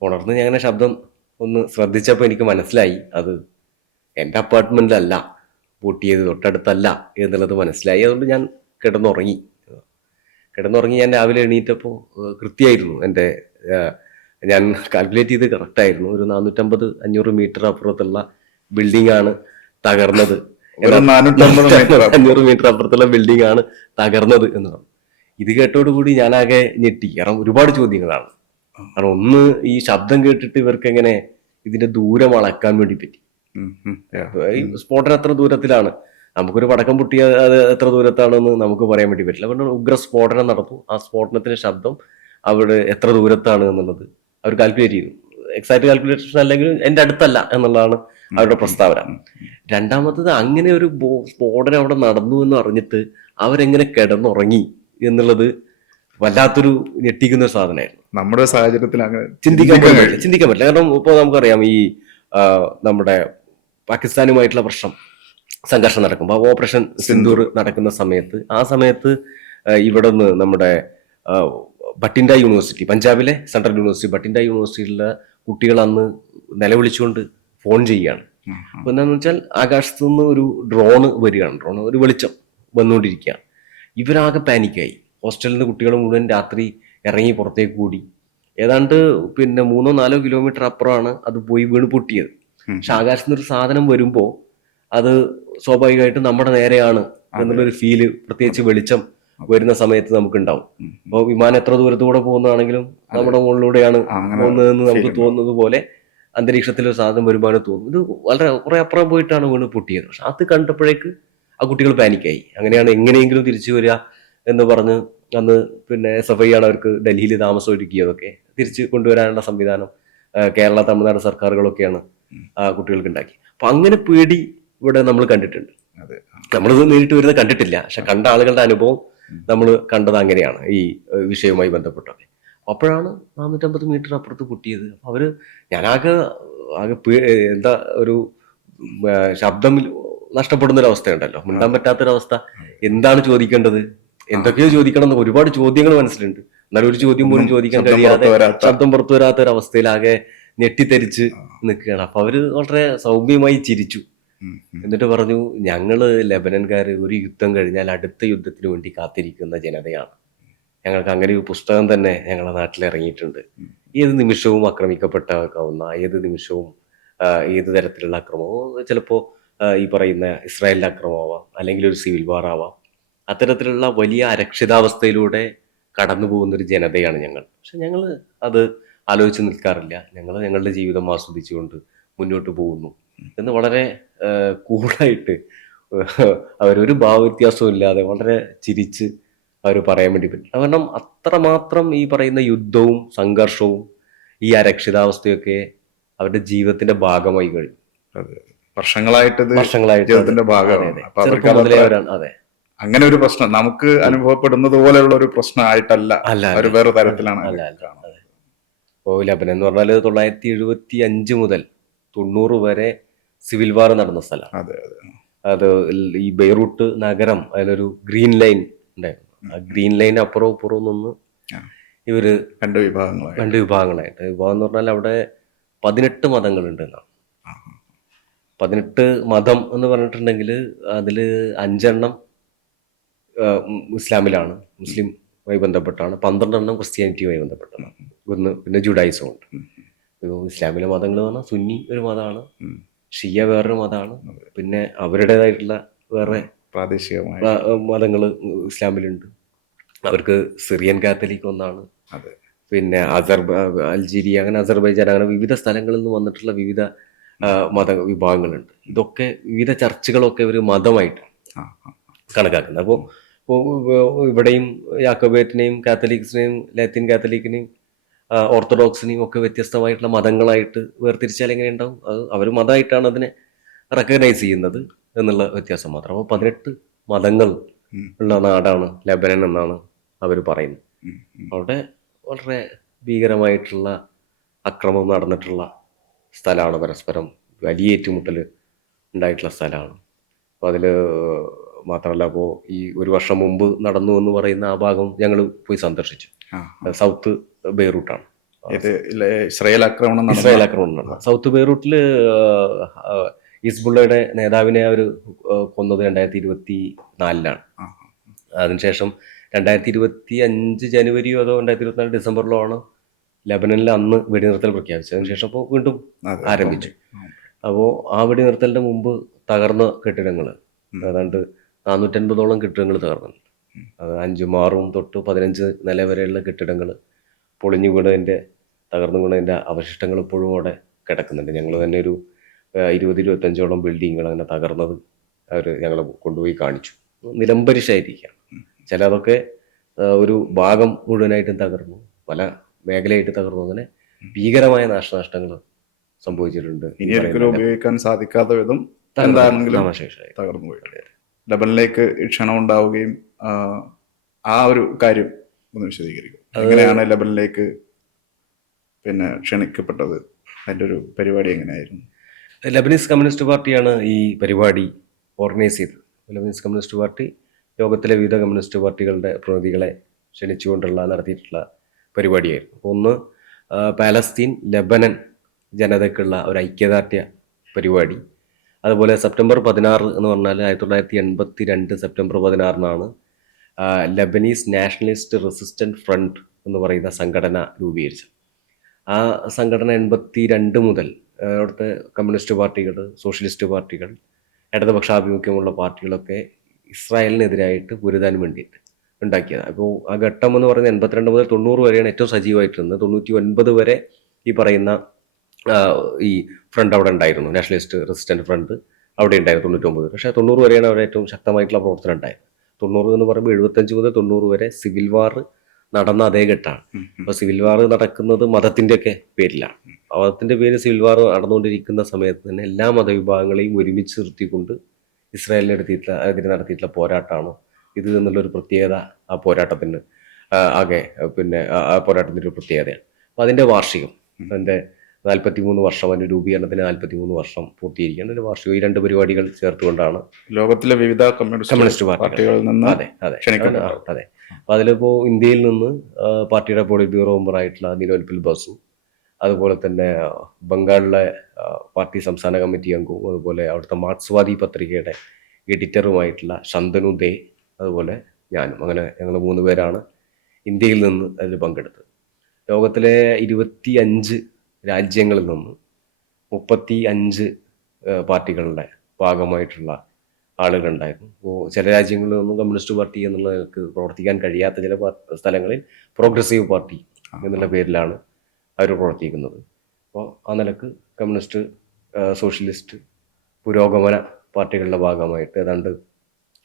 ഉണർന്ന് ഞാൻ അങ്ങനെ ശബ്ദം ഒന്ന് ശ്രദ്ധിച്ചപ്പോൾ എനിക്ക് മനസ്സിലായി. അത് എന്റെ അപ്പാർട്ട്മെന്റിലല്ല പൂട്ടിയത് തൊട്ടടുത്തല്ല എന്നുള്ളത് മനസ്സിലായി. അതുകൊണ്ട് ഞാൻ കിടന്നുറങ്ങി. കിടന്നുറങ്ങി ഞാൻ രാവിലെ എണീറ്റപ്പോൾ കൃത്യമായിരുന്നു എന്റെ ഞാൻ കാൽക്കുലേറ്റ് ചെയ്ത് കറക്റ്റായിരുന്നു. ഒരു നാനൂറ്റമ്പത് അഞ്ഞൂറ് മീറ്റർ അപ്പുറത്തുള്ള ബിൽഡിംഗ് ആണ് തകർന്നത്. അഞ്ഞൂറ് മീറ്റർ അപ്പുറത്തുള്ള ബിൽഡിംഗ് ആണ് തകർന്നത് എന്ന് പറഞ്ഞു. ഇത് കേട്ടോടുകൂടി ഞാനാകെ ഞെട്ടി. കാരണം ഒരുപാട് ചോദ്യങ്ങളാണ്. കാരണം ഒന്ന് ഈ ശബ്ദം കേട്ടിട്ട് ഇവർക്ക് എങ്ങനെ ഇതിന്റെ ദൂരം അളക്കാൻ വേണ്ടി പറ്റി? ഈ സ്ഫോടനം എത്ര ദൂരത്തിലാണ്. നമുക്കൊരു പടക്കം പൊട്ടിയ അത് എത്ര ദൂരത്താണെന്ന് നമുക്ക് പറയാൻ വേണ്ടി പറ്റില്ല. അതുകൊണ്ട് ഉഗ്ര സ്ഫോടനം നടന്നു. ആ സ്ഫോടനത്തിന്റെ ശബ്ദം അവിടെ എത്ര ദൂരത്താണ് എന്നുള്ളത് അവർ കാൽക്കുലേറ്റ് ചെയ്തു. എക്സാക്ട് കാൽക്കുലേഷൻ അല്ലെങ്കിൽ എന്റെ അടുത്തല്ല എന്നുള്ളതാണ് അവരുടെ പ്രസ്താവന. രണ്ടാമത്തത് അങ്ങനെ ഒരു സ്ഫോടനം അവിടെ നടന്നു എന്ന് അറിഞ്ഞിട്ട് അവരെങ്ങനെ കിടന്നുറങ്ങി എന്നുള്ളത് വല്ലാത്തൊരു ഞെട്ടിക്കുന്ന സാധനമായിരുന്നു. നമ്മുടെ സാഹചര്യത്തിൽ അങ്ങനെ ചിന്തിക്കാൻ പറ്റില്ല. ചിന്തിക്കാൻ പറ്റില്ല. കാരണം ഇപ്പോൾ നമുക്കറിയാം ഈ നമ്മുടെ പാകിസ്ഥാനുമായിട്ടുള്ള പ്രശ്നം സംഘർഷം നടക്കുമ്പോൾ. ഓപ്പറേഷൻ സിന്ദൂർ നടക്കുന്ന സമയത്ത് ആ സമയത്ത് ഇവിടെ നിന്ന് നമ്മുടെ ബട്ടിൻഡ യൂണിവേഴ്സിറ്റി പഞ്ചാബിലെ സെൻട്രൽ യൂണിവേഴ്സിറ്റി ബട്ടിൻഡ യൂണിവേഴ്സിറ്റിയിലുള്ള കുട്ടികൾ അന്ന് നിലവിളിച്ചുകൊണ്ട് ഫോൺ ചെയ്യുകയാണ്. അപ്പോൾ എന്താണെന്ന് വെച്ചാൽ ആകാശത്തു നിന്ന് ഒരു ഡ്രോണ് വരികയാണ്. ഡ്രോൺ ഒരു വെളിച്ചം വന്നുകൊണ്ടിരിക്കുകയാണ്. ഇവരാകെ പാനിക്കായി. ഹോസ്റ്റലിൽ നിന്ന് കുട്ടികൾ മുഴുവൻ രാത്രി ഇറങ്ങി പുറത്തേക്ക് കൂടി ഏതാണ്ട് പിന്നെ മൂന്നോ നാലോ കിലോമീറ്റർ അപ്പുറമാണ് അത് പോയി വീണ് പൊട്ടിയത്. പക്ഷെ ആകാശത്ത് നിന്ന് ഒരു സാധനം വരുമ്പോൾ അത് സ്വാഭാവികമായിട്ടും നമ്മുടെ നേരെയാണ് എന്നുള്ളൊരു ഫീൽ പ്രത്യേകിച്ച് വെളിച്ചം വരുന്ന സമയത്ത് നമുക്ക് ഉണ്ടാവും. അപ്പോൾ വിമാനം എത്ര ദൂരത്തൂടെ പോകുന്നതാണെങ്കിലും നമ്മുടെ മുകളിലൂടെയാണ് പോകുന്നതെന്ന് നമുക്ക് തോന്നുന്നത് പോലെ അന്തരീക്ഷത്തിൽ ഒരു സാധനം വരുമാനം തോന്നും ഇത് വളരെ കുറെ അപ്പുറം പോയിട്ടാണ് വീണ് പൊട്ടിയത്. പക്ഷെ അത് കണ്ടപ്പോഴേക്ക് ആ കുട്ടികൾ പാനിക്കായി. അങ്ങനെയാണ് എങ്ങനെയെങ്കിലും തിരിച്ചു വരിക എന്ന് പറഞ്ഞ് അന്ന് പിന്നെ എസ് എഫ് ഐ ആണ് അവർക്ക് ഡൽഹിയിൽ താമസം ഒരുക്കിയതൊക്കെ തിരിച്ച് കൊണ്ടുവരാനുള്ള സംവിധാനം കേരള തമിഴ്നാട് സർക്കാരുകളൊക്കെയാണ് ആ കുട്ടികൾക്ക് ഉണ്ടാക്കി. അപ്പൊ അങ്ങനെ പേടി ഇവിടെ നമ്മൾ കണ്ടിട്ടുണ്ട്. അതെ. നമ്മളിത് നേരിട്ട് വരുന്നത് കണ്ടിട്ടില്ല. പക്ഷെ കണ്ട ആളുകളുടെ അനുഭവം നമ്മൾ കണ്ടത് അങ്ങനെയാണ് ഈ വിഷയവുമായി ബന്ധപ്പെട്ടൊക്കെ അപ്പോഴാണ് നാനൂറ്റമ്പത് മീറ്റർ അപ്പുറത്ത് പൊട്ടിയത്. അവർ അവർ ഞാനാകെ ആകെ എന്താ ഒരു ശബ്ദം നഷ്ടപ്പെടുന്ന ഒരു അവസ്ഥയുണ്ടല്ലോ മിണ്ടാൻ പറ്റാത്തൊരവസ്ഥ. എന്താണ് ചോദിക്കേണ്ടത്? എന്തൊക്കെയോ ചോദിക്കണം എന്ന് ഒരുപാട് ചോദ്യങ്ങൾ മനസ്സിലുണ്ട്. എന്നാലും ഒരു ചോദ്യം പോലും ചോദിക്കാൻ കഴിയാതെ ശബ്ദം പുറത്തു വരാത്ത ഒരു അവസ്ഥയിലാകെ ഞെട്ടിത്തെരിച്ച് നിൽക്കുകയാണ്. അപ്പൊ അവർ വളരെ സൗമ്യമായി ചിരിച്ചു. എന്നിട്ട് പറഞ്ഞു ഞങ്ങൾ ലെബനൻകാർ ഒരു യുദ്ധം കഴിഞ്ഞാൽ അടുത്ത യുദ്ധത്തിന് വേണ്ടി കാത്തിരിക്കുന്ന ജനതയാണ്. ഞങ്ങൾക്ക് അങ്ങനെ ഒരു പുസ്തകം തന്നെ ഞങ്ങളുടെ നാട്ടിൽ ഇറങ്ങിയിട്ടുണ്ട്. ഏത് നിമിഷവും ആക്രമിക്കപ്പെട്ടാക്കാവുന്ന ഏത് നിമിഷവും ഏത് തരത്തിലുള്ള അക്രമവും ചിലപ്പോൾ ഈ പറയുന്ന ഇസ്രായേലിന്റെ അക്രമമാവാം അല്ലെങ്കിൽ ഒരു സിവിൽ വാർ ആവാം. അത്തരത്തിലുള്ള വലിയ അരക്ഷിതാവസ്ഥയിലൂടെ കടന്നു പോകുന്നൊരു ജനതയാണ് ഞങ്ങൾ. പക്ഷെ ഞങ്ങൾ അത് ആലോചിച്ച് നിൽക്കാറില്ല. ഞങ്ങൾ ഞങ്ങളുടെ ജീവിതം ആസ്വദിച്ചുകൊണ്ട് മുന്നോട്ട് പോകുന്നു. എന്ന് വളരെ കൂളായിട്ട് അവരൊരു ഭാവവ്യത്യാസവും ഇല്ലാതെ വളരെ ചിരിച്ച് അവർ പറയാൻ വേണ്ടി പറ്റും. കാരണം അത്രമാത്രം ഈ പറയുന്ന യുദ്ധവും സംഘർഷവും ഈ അരക്ഷിതാവസ്ഥയൊക്കെ അവരുടെ ജീവിതത്തിന്റെ ഭാഗമായി കഴിഞ്ഞു. വർഷങ്ങളായിട്ട് ജീവിതത്തിന്റെ ഭാഗമാണ്. അതെ. അങ്ങനെ ഒരു പ്രശ്നം നമുക്ക് അനുഭവപ്പെടുന്നത് പോലെയുള്ള ഒരു പ്രശ്നമായിട്ടല്ല അല്ല ഒരു വേറെ തരത്തിലാണ് ഇപ്പോൾ ലബനൻ എന്ന് പറഞ്ഞാൽ തൊള്ളായിരത്തി എഴുപത്തി അഞ്ച് മുതൽ തൊണ്ണൂറ് വരെ സിവിൽ വാർ നടന്ന അതെ. അത് ഈ ബെയ്റൂട്ട് നഗരം അതിലൊരു ഗ്രീൻ ലൈൻ ഉണ്ടായിരുന്നു. ആ ഗ്രീൻ ലൈൻ അപ്പുറവും ഇപ്പുറവും നിന്ന് ഇവർ ഇവർ രണ്ട് വിഭാഗങ്ങളായി. രണ്ട് വിഭാഗങ്ങളായിട്ട്. വിഭാഗം എന്ന് പറഞ്ഞാൽ അവിടെ പതിനെട്ട് മതങ്ങളുണ്ട് എന്നാണ്. പതിനെട്ട് മതം എന്ന് പറഞ്ഞിട്ടുണ്ടെങ്കിൽ അതിൽ അഞ്ചെണ്ണം ഇസ്ലാമിലാണ്. മുസ്ലിം മുസ്ലിമുമായി ബന്ധപ്പെട്ടാണ്. പന്ത്രണ്ടെണ്ണം ക്രിസ്ത്യാനിറ്റിയുമായി ബന്ധപ്പെട്ടാണ്. ഒന്ന് പിന്നെ ജുഡായിസം ഉണ്ട്. ഇസ്ലാമിലെ മതങ്ങൾ എന്ന് പറഞ്ഞാൽ സുന്നി ഒരു മതമാണ്. ഷിയ വേറൊരു മതമാണ്. പിന്നെ അവരുടേതായിട്ടുള്ള വേറെ പ്രാദേശികമായ മതങ്ങൾ ഇസ്ലാമിലുണ്ട്. അവർക്ക് സിറിയൻ കാത്തലിക് ഒന്നാണ്. അതെ. പിന്നെ അസർബ അൽജീരിയ അങ്ങനെ അസർബൈജാൻ അങ്ങനെ വിവിധ സ്ഥലങ്ങളിൽ നിന്ന് വന്നിട്ടുള്ള വിവിധ മത വിഭാഗങ്ങളുണ്ട്. ഇതൊക്കെ വിവിധ ചർച്ചകളൊക്കെ ഒരു മതമായിട്ട് കണക്കാക്കുന്നത് അപ്പോൾ ഇവിടെയും യാക്കോബേറ്റിനെയും കാത്തലിക്സിനെയും ലാത്തിൻ കാത്തലിക്കിനെയും ഓർത്തഡോക്സിനെയും ഒക്കെ വ്യത്യസ്തമായിട്ടുള്ള മതങ്ങളായിട്ട് വേർതിരിച്ചാൽ എങ്ങനെ ഉണ്ടാവും? അത് അവർ മതമായിട്ടാണ് അതിനെ റെക്കഗ്നൈസ് ചെയ്യുന്നത്. എന്നുള്ള വ്യത്യാസം മാത്രം. അപ്പോൾ പതിനെട്ട് മതങ്ങൾ. ഉള്ള നാടാണ് ലബനൻ എന്നാണ് അവർ പറയുന്നത്. അവിടെ വളരെ ഭീകരമായിട്ടുള്ള അക്രമം നടന്നിട്ടുള്ള സ്ഥലമാണ് പരസ്പരം വലിയ ഏറ്റുമുട്ടൽ ഉണ്ടായിട്ടുള്ള സ്ഥലമാണ്. അപ്പോൾ അതിൽ മാത്രമല്ല അപ്പോൾ ഈ ഒരു വർഷം മുമ്പ് നടന്നു എന്ന് പറയുന്ന ആ ഭാഗം ഞങ്ങൾ പോയി സന്ദർശിച്ചു. സൗത്ത് ബെയ്റൂട്ടാണ്. ഇസ്രായേൽ ആക്രമണം ഇസ്രായേൽ ആക്രമണം സൗത്ത് ബെയ്റൂട്ടിൽ ഹിസ്ബുള്ളയുടെ നേതാവിനെ അവർ കൊന്നത് രണ്ടായിരത്തി ഇരുപത്തി നാലിലാണ് അതിനുശേഷം രണ്ടായിരത്തി ഇരുപത്തി അഞ്ച് ജനുവരിയോ അതോ രണ്ടായിരത്തി ഇരുപത്തിനാല് ഡിസംബറിലോ ആണ് ലബനനിൽ അന്ന് വെടിനിർത്തൽ പ്രഖ്യാപിച്ചത്. അതിനുശേഷം അപ്പോൾ വീണ്ടും ആരംഭിച്ചു. അപ്പോൾ ആ വെടിനിർത്തലിന്റെ മുമ്പ് തകർന്ന കെട്ടിടങ്ങൾ. ഏതാണ്ട് നാനൂറ്റൻപതോളം കെട്ടിടങ്ങൾ തകർന്നു അത് അഞ്ചും ആറും തൊട്ട് പതിനഞ്ച് നില വരെയുള്ള കെട്ടിടങ്ങൾ പൊളിഞ്ഞു വീണതിന്റെ തകർന്നു വീണതിന്റെ അവശിഷ്ടങ്ങൾ ഇപ്പോഴും അവിടെ കിടക്കുന്നുണ്ട്. ഞങ്ങൾ തന്നെ ഒരു ഇരുപത് ഇരുപത്തഞ്ചോളം ബിൽഡിങ്ങുകൾ അങ്ങനെ തകർന്നത് അവർ ഞങ്ങൾ കൊണ്ടുപോയി കാണിച്ചു. നിലംപരിശായിരിക്കുകയാണ് ചില അതൊക്കെ ഒരു ഭാഗം മുഴുവനായിട്ടും തകർന്നു. പല മേഖലയായിട്ട് തകർന്നു. അങ്ങനെ ഭീകരമായ നാശനഷ്ടങ്ങൾ സംഭവിച്ചിട്ടുണ്ട്. ഇനി ഒരിക്കലും ഉപയോഗിക്കാൻ സാധിക്കാത്ത വിധം തകർന്നു. എന്താണെങ്കിലും. തകർന്നു പോയിട്ടുണ്ട്. ലബനിലേക്ക് ക്ഷണം ഉണ്ടാവുകയും ആ, ഒരു കാര്യം ഒന്ന് വിശദീകരിക്കും. എങ്ങനെയാണ് ലബനിലേക്ക് പിന്നെ ക്ഷണിക്കപ്പെട്ടത്? അതിന്റെ ഒരു പരിപാടി എങ്ങനെയായിരുന്നു? ലബനീസ് കമ്മ്യൂണിസ്റ്റ് പാർട്ടിയാണ് ഈ പരിപാടി ഓർഗനൈസ് ചെയ്തത്. ലബനീസ് കമ്മ്യൂണിസ്റ്റ് പാർട്ടി ലോകത്തിലെ വിവിധ കമ്മ്യൂണിസ്റ്റ് പാർട്ടികളുടെ പ്രതിനിധികളെ ക്ഷണിച്ചുകൊണ്ടുള്ള നടത്തിയിട്ടുള്ള പരിപാടിയായിരുന്നു. ഒന്ന് പാലസ്തീൻ ലബനൻ ജനതയ്ക്കുള്ള ഒരു ഐക്യദാർഢ്യ പരിപാടി. അതുപോലെ സെപ്റ്റംബർ പതിനാറ് എന്ന് പറഞ്ഞാൽ ആയിരത്തി തൊള്ളായിരത്തി എൺപത്തി രണ്ട് സെപ്റ്റംബർ പതിനാറിനാണ് ലബനീസ് നാഷണലിസ്റ്റ് റെസിസ്റ്റന്റ് ഫ്രണ്ട് എന്ന് പറയുന്ന സംഘടന രൂപീകരിച്ചത്. ആ സംഘടന എൺപത്തി രണ്ട് മുതൽ അവിടുത്തെ കമ്മ്യൂണിസ്റ്റ് പാർട്ടികൾ സോഷ്യലിസ്റ്റ് പാർട്ടികൾ ഇടതുപക്ഷാഭിമുഖ്യമുള്ള പാർട്ടികളൊക്കെ ഇസ്രായേലിനെതിരായിട്ട് പൊരുതാൻ വേണ്ടിയിട്ട് ഉണ്ടാക്കിയത്. അപ്പോൾ ആ ഘട്ടം എന്ന് പറയുന്നത് എൺപത്തിരണ്ട് മുതൽ തൊണ്ണൂറ് വരെയാണ് ഏറ്റവും സജീവമായിട്ടിരുന്നത് തൊണ്ണൂറ്റി ഒൻപത് വരെ ഈ പറയുന്ന ഈ ഫ്രണ്ട് അവിടെ ഉണ്ടായിരുന്നു. നാഷണലിസ്റ്റ് റെസിസ്റ്റന്റ് ഫ്രണ്ട് അവിടെ ഉണ്ടായിരുന്നു തൊണ്ണൂറ്റൊമ്പത് പക്ഷേ തൊണ്ണൂറ് വരെയാണ് അവിടെ ഏറ്റവും ശക്തമായിട്ടുള്ള പ്രവർത്തനം ഉണ്ടായത്. തൊണ്ണൂറ് എന്ന് പറയുമ്പോൾ എഴുപത്തഞ്ച് മുതൽ തൊണ്ണൂറ് വരെ സിവിൽ വാർ നടന്ന അതേ ഘട്ടമാണ്. അപ്പോൾ സിവിൽ വാർ നടക്കുന്നത് മതത്തിന്റെ ഒക്കെ പേരിലാണ് മതത്തിന്റെ പേര് സിവിൽ വാർ നടന്നുകൊണ്ടിരിക്കുന്ന സമയത്ത് തന്നെ എല്ലാ മതവിഭാഗങ്ങളെയും ഒരുമിച്ച് നിർത്തിക്കൊണ്ട് ഇസ്രായേലിനെടുത്തിട്ടുള്ള എതിരെ നടത്തിയിട്ടുള്ള പോരാട്ടമാണ് ഇത് എന്നുള്ളൊരു പ്രത്യേകത ആ പോരാട്ടത്തിന് ആകെ പിന്നെ ആ- പോരാട്ടത്തിന്റെ പോരാട്ടത്തിന്റെ ഒരു പ്രത്യേകതയാണ്. അപ്പോൾ അതിന്റെ വാർഷികം അതിന്റെ നാൽപ്പത്തി മൂന്ന് വർഷം അതിന്റെ രൂപീകരണത്തിന് നാൽപ്പത്തി മൂന്ന് വർഷം പൂർത്തീകരിക്കുകയാണ്. അതിന്റെ വാർഷികം ഈ രണ്ട് പരിപാടികൾ ചേർത്തുകൊണ്ടാണ് ലോകത്തിലെ വിവിധ കമ്മ്യൂണിസ്റ്റ് പാർട്ടികളിൽ നിന്ന് അതെ അതെ. അതെ. അപ്പൊ അതിലിപ്പോ ഇന്ത്യയിൽ നിന്ന് പാർട്ടിയുടെ പോളിറ്റ് ബ്യൂറോ മെമ്പറായിട്ടുള്ള നിലോൽപിൽ ബസു അതുപോലെ തന്നെ ബംഗാളിലെ പാർട്ടി സംസ്ഥാന കമ്മിറ്റി അംഗവും അതുപോലെ അവിടുത്തെ മാർക്സ്വാദി പത്രികയുടെ എഡിറ്ററുമായിട്ടുള്ള ശന്തനു ദേ അതുപോലെ ഞാനും അങ്ങനെ ഞങ്ങൾ മൂന്ന് പേരാണ് ഇന്ത്യയിൽ നിന്ന് അതിൽ പങ്കെടുത്തത്. ലോകത്തിലെ ഇരുപത്തി അഞ്ച് രാജ്യങ്ങളിൽ നിന്ന് മുപ്പത്തി അഞ്ച് പാർട്ടികളുടെ ഭാഗമായിട്ടുള്ള ആളുകളുണ്ടായിരുന്നു. അപ്പോൾ ചില രാജ്യങ്ങളിൽ നിന്നും കമ്മ്യൂണിസ്റ്റ് പാർട്ടി എന്നുള്ളവർക്ക് പ്രവർത്തിക്കാൻ കഴിയാത്ത ചില സ്ഥലങ്ങളിൽ പ്രോഗ്രസീവ് പാർട്ടി എന്നുള്ള പേരിലാണ് അവർ പ്രവർത്തിക്കുന്നത്. അപ്പോൾ ആ നിലയ്ക്ക് കമ്മ്യൂണിസ്റ്റ് സോഷ്യലിസ്റ്റ് പുരോഗമന പാർട്ടികളുടെ ഭാഗമായിട്ട് ഏതാണ്ട്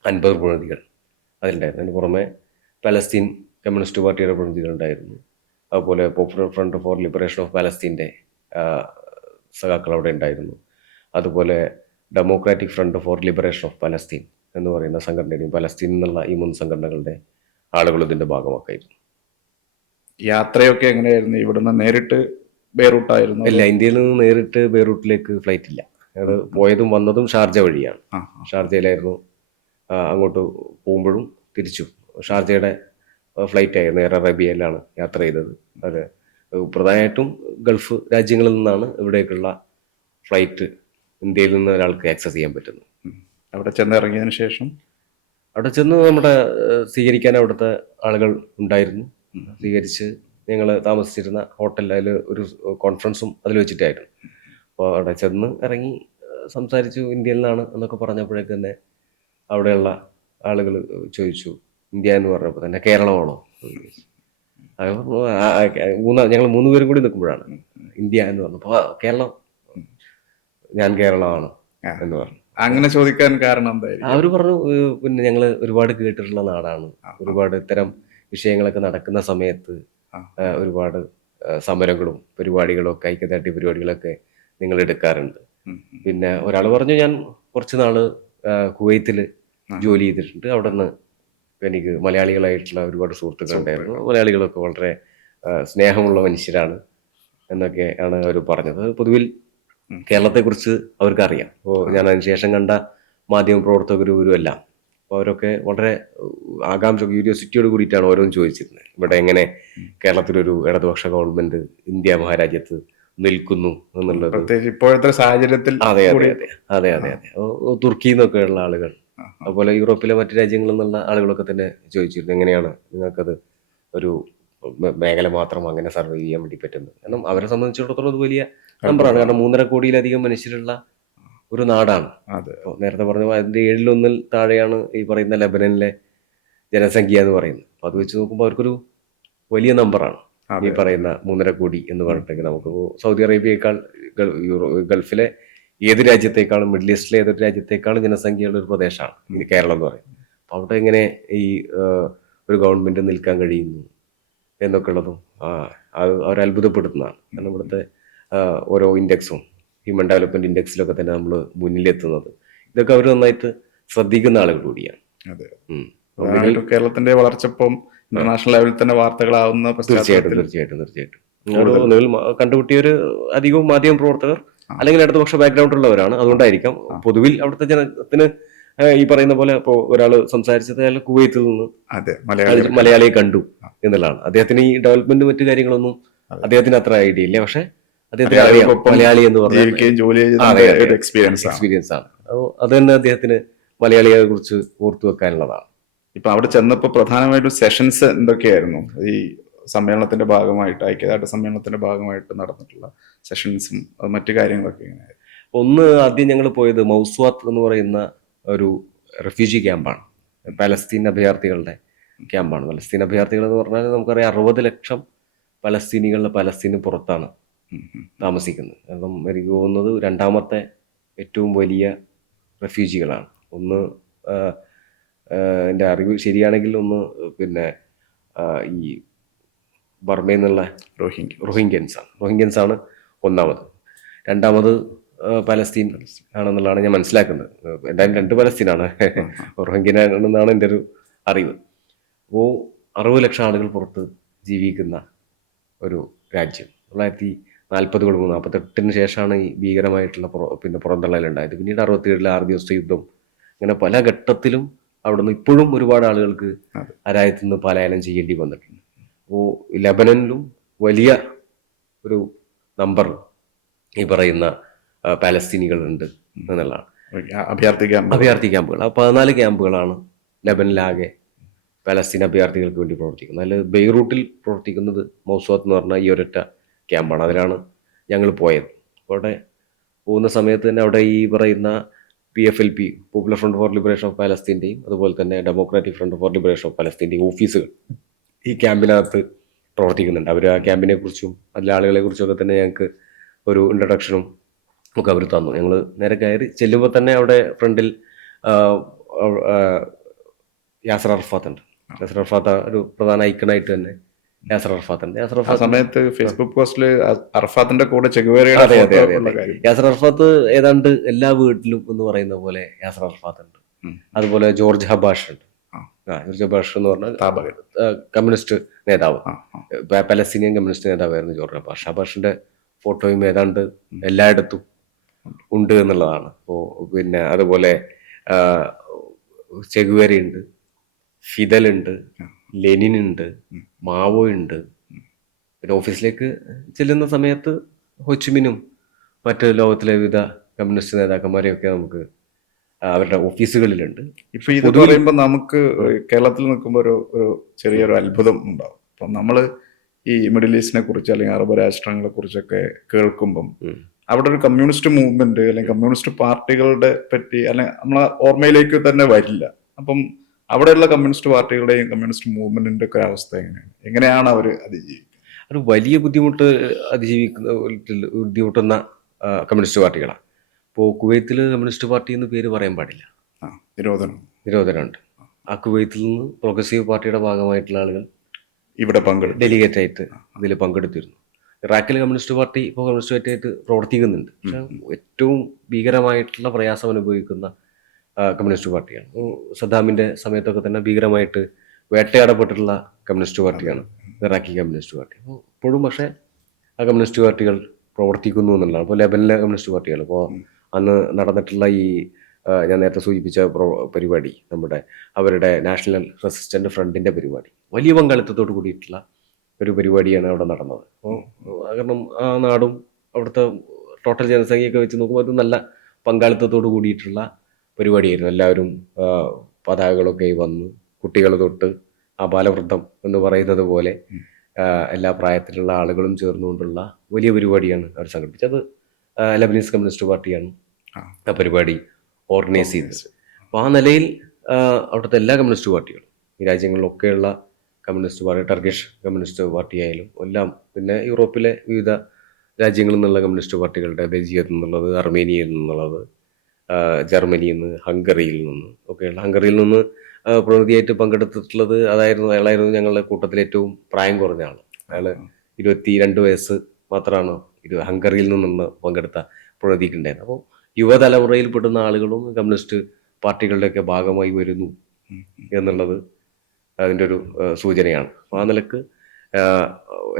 അൻപത് പ്രതിനിധികൾ അതിലുണ്ടായിരുന്നു. അതിന് പുറമെ പലസ്തീൻ കമ്മ്യൂണിസ്റ്റ് പാർട്ടിയുടെ പ്രതിനിധികളുണ്ടായിരുന്നു അതുപോലെ popular front for liberation of പാലസ്തീന്റെ സഖാക്കൾ അവിടെ ഉണ്ടായിരുന്നു. അതുപോലെ democratic front for liberation of Palestine എന്ന് പറയുന്ന സംഘടനയുടെയും പലസ്തീൻ എന്നുള്ള ഈ മുൻ സംഘടനകളുടെ ആളുകൾ ഇതിന്റെ ഭാഗമാക്കായിരുന്നു. യാത്രയൊക്കെ എങ്ങനെയായിരുന്നു? ഇവിടുന്ന് നേരിട്ട് ബേറൂട്ടായിരുന്നു ഇല്ല ഇന്ത്യയിൽ നിന്ന് നേരിട്ട് ബെയ്റൂട്ടിലേക്ക് ഫ്ലൈറ്റ് ഇല്ല. അത് പോയതും വന്നതും ഷാർജ വഴിയാണ്. ഷാർജയിലായിരുന്നു അങ്ങോട്ട് പോകുമ്പോഴും തിരിച്ചു. ഷാർജയുടെ ഫ്ലൈറ്റ് ആയിരുന്നു എയർ അറേബ്യയിലാണ് യാത്ര ചെയ്തത്. അത് പ്രധാനമായിട്ടും ഗൾഫ് രാജ്യങ്ങളിൽ നിന്നാണ് ഇവിടേക്കുള്ള ഫ്ലൈറ്റ് ഇന്ത്യയിൽ നിന്ന് ഒരാൾക്ക് ആക്സസ് ചെയ്യാൻ പറ്റുന്നു. അവിടെ ചെന്ന് ഇറങ്ങിയതിന് ശേഷം? അവിടെ ചെന്ന് നമ്മുടെ സ്വീകരിക്കാൻ അവിടുത്തെ ആളുകൾ ഉണ്ടായിരുന്നു. സ്വീകരിച്ച് ഞങ്ങൾ താമസിച്ചിരുന്ന ഹോട്ടലിൽ അതിൽ ഒരു കോൺഫറൻസും അതിൽ വെച്ചിട്ടായിരുന്നു. അപ്പോൾ അവിടെ ചെന്ന് ഇറങ്ങി സംസാരിച്ചു ഇന്ത്യയിൽ നിന്നാണ് എന്നൊക്കെ പറഞ്ഞപ്പോഴേക്ക് തന്നെ അവിടെയുള്ള ആളുകൾ ചോദിച്ചു ഇന്ത്യ എന്ന് പറഞ്ഞപ്പോൾ തന്നെ കേരളമാണോ? അത് മൂന്ന് ഞങ്ങൾ മൂന്ന് പേരും കൂടി നിൽക്കുമ്പോഴാണ്. ഇന്ത്യ എന്ന് പറഞ്ഞപ്പോൾ കേരളം ഞാൻ കേരളമാണ് എന്ന് പറഞ്ഞു. അങ്ങനെ ചോദിക്കാൻ കാരണം എന്തായിരിക്കും? അവർ പറഞ്ഞു പിന്നെ ഞങ്ങൾ ഒരുപാട് കേട്ടിട്ടുള്ള നാടാണ്. ഒരുപാട് ഇത്തരം വിഷയങ്ങളൊക്കെ നടക്കുന്ന സമയത്ത് ഒരുപാട് സമരങ്ങളും പരിപാടികളും ഒക്കെ ഐക്യദാർഢ്യ പരിപാടികളൊക്കെ നിങ്ങൾ എടുക്കാറുണ്ട്. പിന്നെ ഒരാൾ പറഞ്ഞു ഞാൻ കുറച്ച് നാൾ കുവൈത്തിൽ ജോലി ചെയ്തിട്ടുണ്ട്. അവിടെ നിന്ന് എനിക്ക് മലയാളികളായിട്ടുള്ള ഒരുപാട് സുഹൃത്തുക്കൾ ഉണ്ടായിരുന്നു. മലയാളികളൊക്കെ വളരെ സ്നേഹമുള്ള മനുഷ്യരാണ് എന്നൊക്കെയാണ് അവർ പറഞ്ഞത്. പൊതുവിൽ. കേരളത്തെക്കുറിച്ച് അവർക്ക് അറിയാം അപ്പോൾ ഞാൻ അതിനുശേഷം കണ്ട മാധ്യമ പ്രവർത്തകരും എല്ലാം. അപ്പോൾ അവരൊക്കെ വളരെ ആകാംക്ഷ ക്യൂരിയോസിറ്റിയോട് കൂടിയിട്ടാണ് ഓരോന്നും ചോദിച്ചിരുന്നത്. ഇവിടെ എങ്ങനെ കേരളത്തിലൊരു ഇടതുപക്ഷ ഗവൺമെന്റ് ഇന്ത്യ മഹാരാജ്യത്ത് നിൽക്കുന്നു എന്നുള്ളത്. പ്രത്യേകിച്ച് ഇപ്പോഴത്തെ സാഹചര്യത്തിൽ അതെ അതെ അതെ അതെ അതെ അതെ. തുർക്കിയിൽ നിന്നൊക്കെയുള്ള ആളുകൾ. അതുപോലെ യൂറോപ്പിലെ മറ്റു രാജ്യങ്ങളിൽ നിന്നുള്ള ആളുകളൊക്കെ തന്നെ ചോദിച്ചിരുന്നു എങ്ങനെയാണ് നിങ്ങൾക്കത് ഒരു മേഖല മാത്രം അങ്ങനെ സർവൈവ് ചെയ്യാൻ വേണ്ടി പറ്റുന്നത്? കാരണം അവരെ സംബന്ധിച്ചിടത്തോളം അത് വലിയ നമ്പറാണ്. കാരണം മൂന്നര കോടിയിലധികം മനുഷ്യരുള്ള ഒരു നാടാണ്. അപ്പോൾ നേരത്തെ പറഞ്ഞ അതിന്റെ ഏഴിലൊന്നിൽ താഴെയാണ് ഈ പറയുന്ന ലബനനിലെ ജനസംഖ്യ എന്ന് പറയുന്നത്. അപ്പൊ അത് വെച്ച് നോക്കുമ്പോൾ അവർക്കൊരു വലിയ നമ്പറാണ് ഈ പറയുന്ന മൂന്നര കോടി എന്ന് പറഞ്ഞിട്ടുണ്ടെങ്കിൽ നമുക്ക് സൗദി അറേബ്യയേക്കാൾ യൂറോ ഗൾഫിലെ ഏത് രാജ്യത്തേക്കാളും മിഡിൽ ഈസ്റ്റിലെ ഏതൊരു രാജ്യത്തേക്കാളും ജനസംഖ്യയുള്ള ഒരു പ്രദേശമാണ് ഇനി കേരളം എന്ന് പറയുന്നത്. അപ്പോൾ അവിടെ എങ്ങനെ ഈ ഒരു ഗവൺമെന്റ് നിൽക്കാൻ കഴിയുന്നു എന്നൊക്കെ ഉള്ളതും ആ, അത് അവരത്ഭുതപ്പെടുത്തുന്നതാണ്. അത്ഭുതപ്പെടുത്തുന്നതാണ് കാരണം ഇവിടുത്തെ ഓരോ ഇൻഡെക്സും ഹ്യൂമൻ ഡെവലപ്മെന്റ് ഇൻഡെക്സിലൊക്കെ തന്നെ നമ്മൾ മുന്നിലെത്തുന്നത്. ഇതൊക്കെ അവർ നന്നായിട്ട് ശ്രദ്ധിക്കുന്ന ആളുകൾ കൂടിയാണ്. കേരളത്തിന്റെ വളർച്ചപ്പം ഇന്റർനാഷണൽ ലെവലിൽ തന്നെ വാർത്തകളാവുന്ന തീർച്ചയായിട്ടും തീർച്ചയായിട്ടും തീർച്ചയായിട്ടും. കണ്ടുപിട്ടിയ ഒരു അധികവും മാധ്യമ പ്രവർത്തകർ അല്ലെങ്കിൽ ഇടതുപക്ഷ ബാക്ക്ഗ്രൗണ്ട് ഉള്ളവരാണ് അതുകൊണ്ടായിരിക്കാം പൊതുവിൽ അവിടുത്തെ ജനത്തിന് ഈ പറയുന്ന പോലെ ഇപ്പോ ഒരാൾ സംസാരിച്ചത് അയാൾ കുവൈത്തിൽ നിന്ന് മലയാളിയെ കണ്ടു എന്നുള്ളതാണ്. അദ്ദേഹത്തിന് ഈ ഡെവലപ്മെന്റ് മറ്റു കാര്യങ്ങളൊന്നും അദ്ദേഹത്തിന് അത്ര ഐഡിയ ഇല്ല. പക്ഷെ അദ്ദേഹത്തിന് അറിയാം. മലയാളികൾക്കൊപ്പം മലയാളി എന്ന്. ഒരു എക്സ്പീരിയൻസ് എക്സ്പീരിയൻസ് ആണ്. അപ്പോൾ അത് തന്നെ അദ്ദേഹത്തിന് മലയാളിയെ കുറിച്ച് ഓർത്തു വെക്കാനുള്ളതാണ്. ഇപ്പൊ അവിടെ ചെന്നപ്പോ പ്രധാനമായിട്ടും സെഷൻസ് എന്തൊക്കെയായിരുന്നു? ഈ സമ്മേളനത്തിന്റെ ഭാഗമായിട്ട് ഐക്യദാർഢ്യ സമ്മേളനത്തിന്റെ ഭാഗമായിട്ട് നടന്നിട്ടുള്ള സെഷൻസും മറ്റു കാര്യങ്ങളൊക്കെ ഇങ്ങനെ ഒന്ന് ആദ്യം ഞങ്ങൾ പോയത് മൗസ്വാത്ത് എന്ന് പറയുന്ന ഒരു റെഫ്യൂജി ക്യാമ്പാണ് പലസ്തീൻ അഭയാർത്ഥികളുടെ ക്യാമ്പാണ് പലസ്തീൻ അഭയാർത്ഥികൾ എന്ന് പറഞ്ഞാൽ നമുക്കറിയാം അറുപത് ലക്ഷം പലസ്തീനികളുടെ പലസ്തീന് പുറത്താണ്. താമസിക്കുന്നത്. കാരണം എനിക്ക് തോന്നുന്നത് രണ്ടാമത്തെ ഏറ്റവും വലിയ റെഫ്യൂജികളാണ്. ഒന്ന് എന്റെ അറിവ് ശരിയാണെങ്കിൽ ഒന്ന് പിന്നെ ഈ ബർമയിൽ നിന്നുള്ള റോഹിംഗ്യ റോഹിങ്ക്യൻസാണ്. ആണ് റോഹിംഗ്യൻസ് ആണ് ഒന്നാമത്. രണ്ടാമത് പലസ്തീൻ ആണെന്നുള്ളതാണ് ഞാൻ മനസ്സിലാക്കുന്നത്. എന്തായാലും രണ്ട് പലസ്തീനാണ്. റോഹിംഗ്യനാണെന്നാണ് എന്റെ ഒരു അറിവ്. അപ്പോൾ അറുപത് ലക്ഷം ആളുകൾ പുറത്ത് ജീവിക്കുന്ന ഒരു രാജ്യം. തൊള്ളായിരത്തി നാൽപ്പതുകൾ നാൽപ്പത്തെട്ടിന് ശേഷമാണ് ഈ ഭീകരമായിട്ടുള്ള പുറ- പിന്നെ പുറന്തള്ളലുണ്ടായത്. പിന്നീട് അറുപത്തിയേഴിലെ ആറ് ദിവസത്തെ യുദ്ധം. അങ്ങനെ പല ഘട്ടത്തിലും അവിടെ നിന്ന് ഇപ്പോഴും ഒരുപാട് ആളുകൾക്ക് അരായത്തിൽ അരായത്തു നിന്ന് പലായനം ചെയ്യേണ്ടി വന്നിട്ടുണ്ട്. അപ്പോൾ ലബനനിലും വലിയ ഒരു നമ്പർ ഈ പറയുന്ന പാലസ്തീനികളുണ്ട് എന്നുള്ളതാണ്. അഭയാർത്ഥി ക്യാമ്പ് അഭയാർത്ഥി ക്യാമ്പുകൾ. ആ പതിനാല് ക്യാമ്പുകളാണ് ലബനിലാകെ പാലസ്തീൻ അഭയാർത്ഥികൾക്ക് വേണ്ടി പ്രവർത്തിക്കുന്നത്. അതിൽ ബെയ്റൂട്ടിൽ പ്രവർത്തിക്കുന്നത് മൗസ്വാത്ത് എന്ന് പറഞ്ഞ ഈ ഒരൊറ്റ ക്യാമ്പാണ്. അതിലാണ് ഞങ്ങൾ പോയത്. അവിടെ പോകുന്ന സമയത്ത് തന്നെ അവിടെ ഈ പറയുന്ന P F L P popular front for liberation of പാലസ്തീന്റെയും അതുപോലെ തന്നെ democratic front for liberation of പാലസ്തീന്റെയും ഓഫീസുകൾ ഈ ക്യാമ്പിനകത്ത് പ്രവർത്തിക്കുന്നുണ്ട്. അവർ ആ ക്യാമ്പിനെ കുറിച്ചും അതിലെ ആളുകളെ കുറിച്ചൊക്കെ തന്നെ ഞങ്ങൾക്ക് ഒരു ഇൻട്രഡക്ഷനും ഒക്കെ അവർ തന്നു. ഞങ്ങൾ നേരെ കയറി ചെല്ലുമ്പോൾ തന്നെ അവിടെ ഫ്രണ്ടിൽ യാസർ അർഫാത്ത് ഉണ്ട്. യാസർ അർഫാത്ത് ഒരു പ്രധാന ഐക്കണായിട്ട് തന്നെ യാസർ അർഫാത്ത് യാസർ അർഫാത്ത് സമയത്ത് ഫേസ്ബുക്ക് പോസ്റ്റിൽ അർഫാത്തിന്റെ കൂടെ യാസർ അർഫാത്ത് ഏതാണ്ട് എല്ലാ വീട്ടിലും എന്ന് പറയുന്ന പോലെ യാസർ അർഫാത്ത് ഉണ്ട്. അതുപോലെ ജോർജ് ഹബാഷ് ഉണ്ട്. ജോർജ് ഹബാഷ് എന്ന് പറഞ്ഞാൽ കമ്മ്യൂണിസ്റ്റ് നേതാവ്. പലസ്തീനിയൻ കമ്മ്യൂണിസ്റ്റ് നേതാവായിരുന്നു ജോർജ് ഹബാഷ്. ഹബാഷിന്റെ ഫോട്ടോയും ഏതാണ്ട് എല്ലായിടത്തും ഉണ്ട് എന്നുള്ളതാണ്. അപ്പോൾ പിന്നെ അതുപോലെ ആ, ചെഗുവേരയുണ്ട് ഫിദൽ ഉണ്ട് ലെനിൻ ഉണ്ട് മാവോ ഉണ്ട് പിന്നെ ഓഫീസിലേക്ക് ചെല്ലുന്ന സമയത്ത് ഹൊച്ചുമിനും മറ്റ് ലോകത്തിലെ വിവിധ കമ്മ്യൂണിസ്റ്റ് നേതാക്കന്മാരെയൊക്കെ നമുക്ക് അവരുടെ ഓഫീസുകളിലുണ്ട്. ഇപ്പൊ ഇത് പറയുമ്പോൾ നമുക്ക് കേരളത്തിൽ നിൽക്കുമ്പോൾ ഒരു ഒരു ചെറിയൊരു അത്ഭുതം ഉണ്ടാവും. അപ്പം നമ്മൾ ഈ മിഡിൽ ഈസ്റ്റിനെ കുറിച്ച് അല്ലെങ്കിൽ അറബ് രാഷ്ട്രങ്ങളെ കുറിച്ചൊക്കെ കേൾക്കുമ്പം അവിടെ ഒരു കമ്മ്യൂണിസ്റ്റ് മൂവ്മെന്റ് അല്ലെങ്കിൽ കമ്മ്യൂണിസ്റ്റ് പാർട്ടികളുടെ പറ്റി അല്ലെങ്കിൽ നമ്മളെ ഓർമ്മയിലേക്ക് തന്നെ വരില്ല. അപ്പം അവിടെയുള്ള കമ്മ്യൂണിസ്റ്റ് പാർട്ടികളുടെയും കമ്മ്യൂണിസ്റ്റ് മൂവ്മെന്റിന്റെ ഒക്കെ അവസ്ഥ എങ്ങനെയാണ്? എങ്ങനെയാണ് അവർ അതിജീവിക്കുന്നത്? ഒരു വലിയ ബുദ്ധിമുട്ട് അതിജീവിക്കുന്ന ബുദ്ധിമുട്ടുന്ന കമ്മ്യൂണിസ്റ്റ് പാർട്ടികളാണ്. ഇപ്പോൾ കുവൈത്തിൽ കമ്മ്യൂണിസ്റ്റ് പാർട്ടി എന്ന് പേര് പറയാൻ പാടില്ല. നിരോധനം. നിരോധനമുണ്ട്. ആ കുവൈത്തിൽ നിന്ന് പ്രോഗ്രസീവ് പാർട്ടിയുടെ ഭാഗമായിട്ടുള്ള ആളുകൾ ഇവിടെ പങ്കെടുത്തു. ഡെലിഗേറ്റ് ആയിട്ട് അതിൽ പങ്കെടുത്തിരുന്നു. ഇറാഖിൽ കമ്മ്യൂണിസ്റ്റ് പാർട്ടി ഇപ്പോൾ കമ്മ്യൂണിസ്റ്റ് പാർട്ടിയായിട്ട് പ്രവർത്തിക്കുന്നുണ്ട്. പക്ഷേ ഏറ്റവും ഭീകരമായിട്ടുള്ള പ്രയാസം അനുഭവിക്കുന്ന കമ്മ്യൂണിസ്റ്റ് പാർട്ടിയാണ്. സദ്ദാമിന്റെ സമയത്തൊക്കെ തന്നെ ഭീകരമായിട്ട് വേട്ടയാടപ്പെട്ടിട്ടുള്ള കമ്മ്യൂണിസ്റ്റ് പാർട്ടിയാണ്. Iraqi communist party. അപ്പോൾ ഇപ്പോഴും പക്ഷേ ആ കമ്മ്യൂണിസ്റ്റ് പാർട്ടികൾ പ്രവർത്തിക്കുന്നു എന്നുള്ളതാണ്. ഇപ്പോൾ ലെബനിലെ കമ്മ്യൂണിസ്റ്റ് പാർട്ടികൾ. ഇപ്പോൾ അന്ന് നടന്നിട്ടുള്ള ഈ ഞാൻ നേരത്തെ സൂചിപ്പിച്ച പരിപാടി നമ്മുടെ അവരുടെ നാഷണൽ റെസിസ്റ്റന്റ് ഫ്രണ്ടിന്റെ പരിപാടി. വലിയ പങ്കാളിത്തത്തോട് കൂടിയിട്ടുള്ള ഒരു പരിപാടിയാണ് അവിടെ നടന്നത്. അപ്പോൾ കാരണം ആ നാടും അവിടുത്തെ ടോട്ടൽ ജനസംഖ്യയൊക്കെ വെച്ച് നോക്കുമ്പോൾ അത് നല്ല പങ്കാളിത്തത്തോട് കൂടിയിട്ടുള്ള പരിപാടിയായിരുന്നു. എല്ലാവരും പതാകകളൊക്കെ വന്ന്. കുട്ടികൾ തൊട്ട് ആ ബാലവൃദ്ധം എന്ന് പറയുന്നത് പോലെ എല്ലാ പ്രായത്തിലുള്ള ആളുകളും ചേർന്നുകൊണ്ടുള്ള വലിയ പരിപാടിയാണ് അവർ സംഘടിപ്പിച്ചത്. ലബനീസ് കമ്മ്യൂണിസ്റ്റ് പാർട്ടിയാണ് ആ. പരിപാടി ഓർഗനൈസ് ചെയ്തത്. അപ്പോൾ ആ നിലയിൽ അവിടുത്തെ എല്ലാ കമ്മ്യൂണിസ്റ്റ് പാർട്ടികളും ഈ രാജ്യങ്ങളിലൊക്കെയുള്ള communist party Turkish communist party ആയാലും എല്ലാം പിന്നെ യൂറോപ്പിലെ വിവിധ രാജ്യങ്ങളിൽ നിന്നുള്ള കമ്മ്യൂണിസ്റ്റ് പാർട്ടികളുടെ ബെൽജിയത്തിൽ നിന്നുള്ളത് അർമേനിയയിൽ നിന്നുള്ളത് ജർമ്മനിയിൽ നിന്ന് ഹംഗറിയിൽ നിന്ന് ഒക്കെയുള്ള. ഹംഗറിയിൽ നിന്ന് പ്രതിനിധിയായിട്ട് പങ്കെടുത്തിട്ടുള്ളത് അതായിരുന്നു അയാളായിരുന്നു ഞങ്ങളുടെ കൂട്ടത്തിൽ ഏറ്റവും പ്രായം കുറഞ്ഞ ആൾ അയാൾ ഇരുപത്തി രണ്ട് വയസ്സ് മാത്രമാണ് ഇത് ഹംഗറിയിൽ നിന്നുള്ള പങ്കെടുത്ത പ്രതിനിധിക്കുണ്ടായത് അപ്പോൾ യുവതലമുറയിൽ പെടുന്ന ആളുകളും കമ്മ്യൂണിസ്റ്റ് പാർട്ടികളുടെയൊക്കെ ഭാഗമായി വരുന്നു എന്നുള്ളത് അതിന്റെ ഒരു സൂചനയാണ്. അപ്പോൾ ആ നിലയ്ക്ക്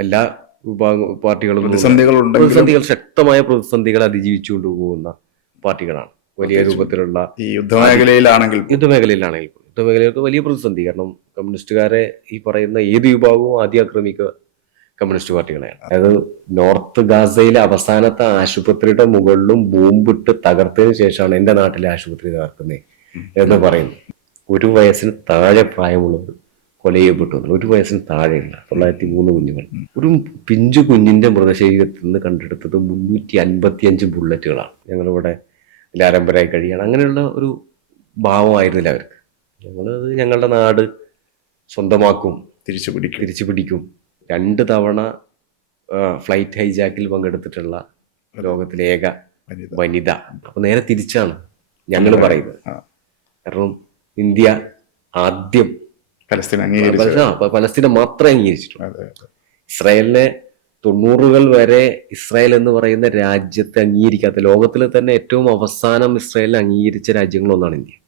എല്ലാ വിഭാഗ പാർട്ടികളും പ്രതിസന്ധികൾ പ്രതിസന്ധികൾ ശക്തമായ പ്രതിസന്ധികൾ അതിജീവിച്ചുകൊണ്ട് പോകുന്ന പാർട്ടികളാണ്. വലിയ രൂപത്തിലുള്ള ഈ യുദ്ധമേഖലയിലാണെങ്കിൽ യുദ്ധമേഖലയിലാണെങ്കിൽ യുദ്ധമേഖലകൾക്ക് വലിയ പ്രതിസന്ധി. കാരണം കമ്മ്യൂണിസ്റ്റുകാരെ ഈ പറയുന്ന ഏത് വിഭാഗവും ആദ്യം ആക്രമിക്കുക കമ്മ്യൂണിസ്റ്റ് പാർട്ടികളെയാണ്. അതായത് നോർത്ത് ഗാസയിലെ അവസാനത്തെ ആശുപത്രിയുടെ മുകളിലും ബോംബിട്ട് തകർത്തതിന് ശേഷമാണ് എന്റെ നാട്ടിലെ ആശുപത്രി തകർക്കുന്നത് എന്ന് പറയുന്നു ഒരു വയസ്സിന് താഴെ പ്രായമുള്ളവർ കൊല ചെയ്യപ്പെട്ടു. ഒരു വയസ്സിന് താഴെയുള്ള തൊള്ളായിരത്തി മൂന്ന് കുഞ്ഞുങ്ങൾ ഒരു പിഞ്ചു കുഞ്ഞിന്റെ മൃതശരീരത്തിൽ നിന്ന് കണ്ടെടുത്തത് മുന്നൂറ്റി അൻപത്തി അഞ്ച് ബുള്ളറ്റുകളാണ്. ഞങ്ങളിവിടെ ലാരംബരായി കഴിയണം. അങ്ങനെയുള്ള ഒരു ഭാവമായിരുന്നില്ല അവർക്ക്. ഞങ്ങളത് ഞങ്ങളുടെ നാട് സ്വന്തമാക്കും തിരിച്ചു പിടിക്കും തിരിച്ചു പിടിക്കും. രണ്ട് തവണ ഫ്ലൈറ്റ് ഹൈജാക്കിൽ പങ്കെടുത്തിട്ടുള്ള ലോകത്തിലെ ഏക വനിത. വനിത. അപ്പൊ നേരെ തിരിച്ചാണ് ഞങ്ങൾ പറയുന്നത്. കാരണം ഇന്ത്യ ആദ്യം പലസ്തീൻ അംഗീകരിച്ചു പലസ്തീനെ മാത്രമേ അംഗീകരിച്ചിട്ടുള്ളൂ. ഇസ്രായേലിനെ തൊണ്ണൂറുകൾ വരെ ഇസ്രായേൽ എന്ന് പറയുന്ന രാജ്യത്തെ അംഗീകരിക്കാത്ത ലോകത്തിൽ തന്നെ ഏറ്റവും അവസാനം ഇസ്രായേലിനെ അംഗീകരിച്ച രാജ്യങ്ങളൊന്നാണ് ഇന്ത്യ.